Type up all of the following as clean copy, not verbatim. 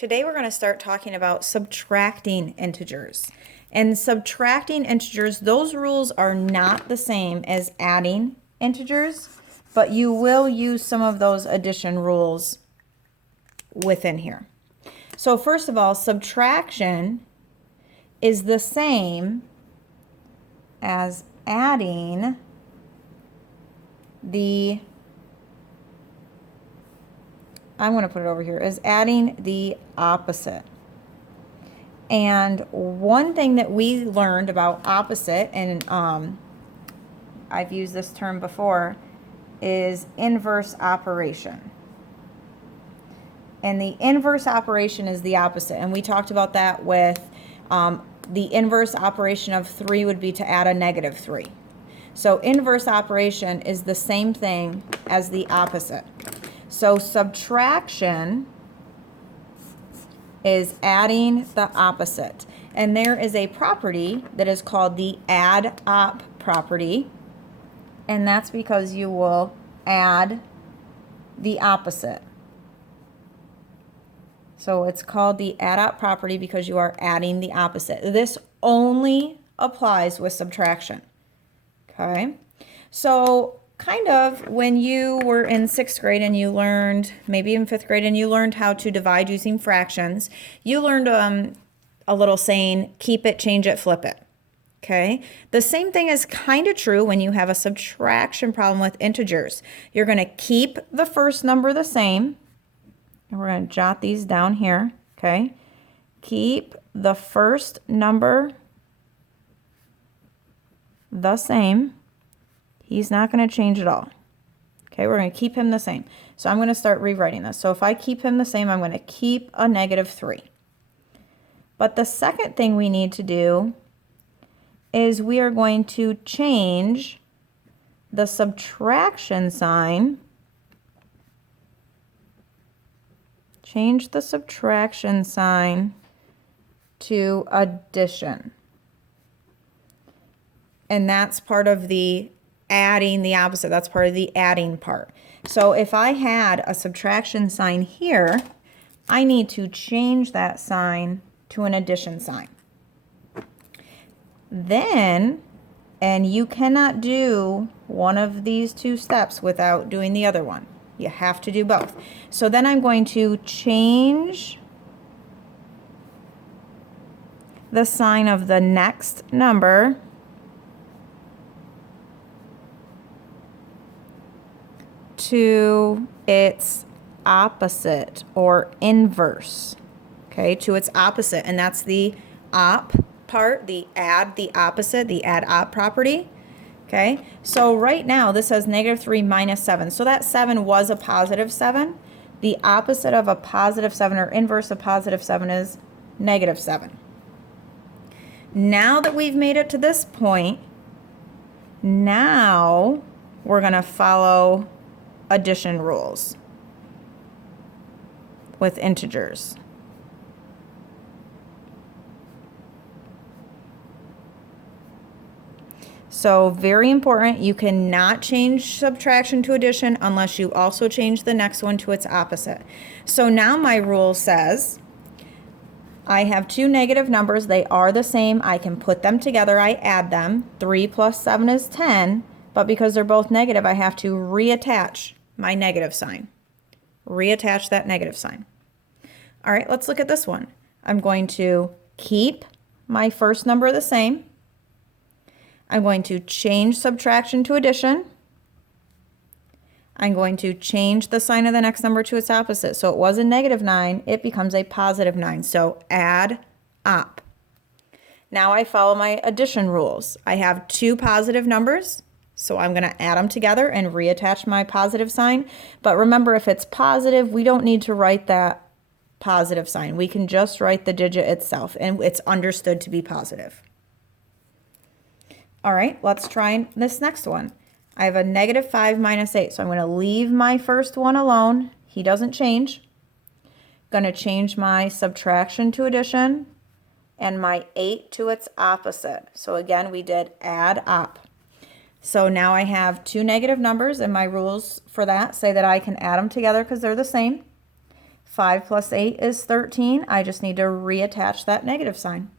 Today we're going to start talking about subtracting integers. And subtracting integers, those rules are not the same as adding integers, but you will use some of those addition rules within here. So first of all, subtraction is the same as adding I'm going to put it over here, as adding the opposite. And one thing that we learned about opposite, and I've used this term before, is inverse operation. And the inverse operation is the opposite. And we talked about that with the inverse operation of 3 would be to add a negative 3. So inverse operation is the same thing as the opposite. So subtraction is adding the opposite. And there is a property that is called the add op property. And that's because you will add the opposite. So it's called the add op property because you are adding the opposite. This only applies with subtraction. Okay? So kind of when you were in 6th grade and you learned, maybe in 5th grade, and you learned how to divide using fractions, you learned a little saying, keep it, change it, flip it. Okay? The same thing is kind of true when you have a subtraction problem with integers. You're going to keep the first number the same. And we're going to jot these down here. Okay? Keep the first number the same. He's not going to change at all. Okay, we're going to keep him the same. So I'm going to start rewriting this. So if I keep him the same, I'm going to keep a negative 3. But the second thing we need to do is we are going to change the subtraction sign. Change the subtraction sign to addition. And that's part of the adding the opposite. That's part of the adding part. So if I had a subtraction sign here, I need to change that sign to an addition sign. Then, and you cannot do one of these two steps without doing the other one. You have to do both. So then I'm going to change the sign of the next number to its opposite or inverse, okay, to its opposite, and that's the op part, the add the opposite, the add op property, okay? So right now this says negative 3 minus 7, so that 7 was a positive 7. The opposite of a positive 7 or inverse of positive 7 is negative 7. Now that we've made it to this point, now we're going to follow addition rules with integers. So very important, you cannot change subtraction to addition unless you also change the next one to its opposite. So now my rule says I have two negative numbers, they are the same, I can put them together, I add them, 3 plus 7 is 10, but because they're both negative, I have to reattach my negative sign. Reattach that negative sign. All right, let's look at this one. I'm going to keep my first number the same. I'm going to change subtraction to addition. I'm going to change the sign of the next number to its opposite. So it was a negative 9, it becomes a positive 9. So add op. Now I follow my addition rules. I have two positive numbers. So I'm going to add them together and reattach my positive sign. But remember, if it's positive, we don't need to write that positive sign. We can just write the digit itself, and it's understood to be positive. All right, let's try this next one. I have a negative 5 minus 8, so I'm going to leave my first one alone. He doesn't change. Going to change my subtraction to addition and my 8 to its opposite. So again, we did add op. So now I have two negative numbers, and my rules for that say that I can add them together because they're the same. 5 plus 8 is 13. I just need to reattach that negative sign.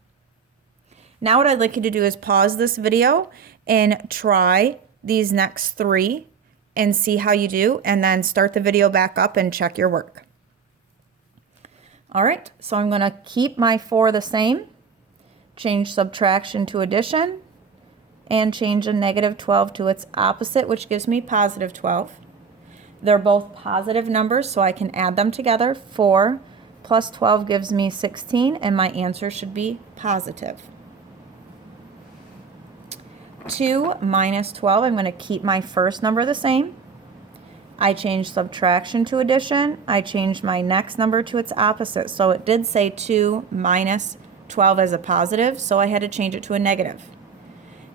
Now what I'd like you to do is pause this video and try these next 3 and see how you do, and then start the video back up and check your work. All right, so I'm going to keep my 4 the same, change subtraction to addition, and change a negative 12 to its opposite, which gives me positive 12. They're both positive numbers, so I can add them together. 4 plus 12 gives me 16, and my answer should be positive. 2 minus 12, I'm going to keep my first number the same. I changed subtraction to addition. I changed my next number to its opposite. So it did say 2 minus 12 as a positive, so I had to change it to a negative.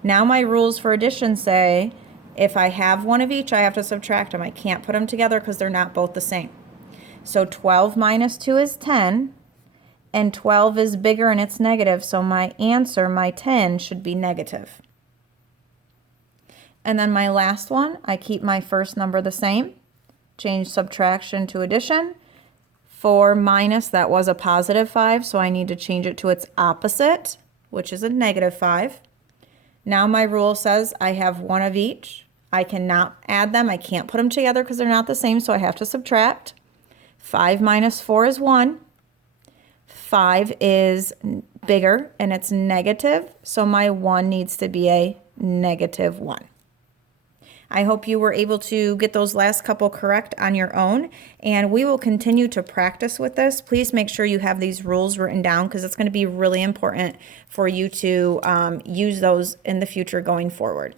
Now my rules for addition say if I have one of each, I have to subtract them. I can't put them together because they're not both the same. So 12 minus 2 is 10, and 12 is bigger and it's negative, so my answer, my 10, should be negative. And then my last one, I keep my first number the same, change subtraction to addition. 4 minus, that was a positive 5, so I need to change it to its opposite, which is a negative 5. Now my rule says I have one of each. I cannot add them. I can't put them together because they're not the same, so I have to subtract. 5 minus 4 is 1. 5 is bigger and it's negative, so my 1 needs to be a negative 1. I hope you were able to get those last couple correct on your own, and we will continue to practice with this. Please make sure you have these rules written down because it's going to be really important for you to use those in the future going forward.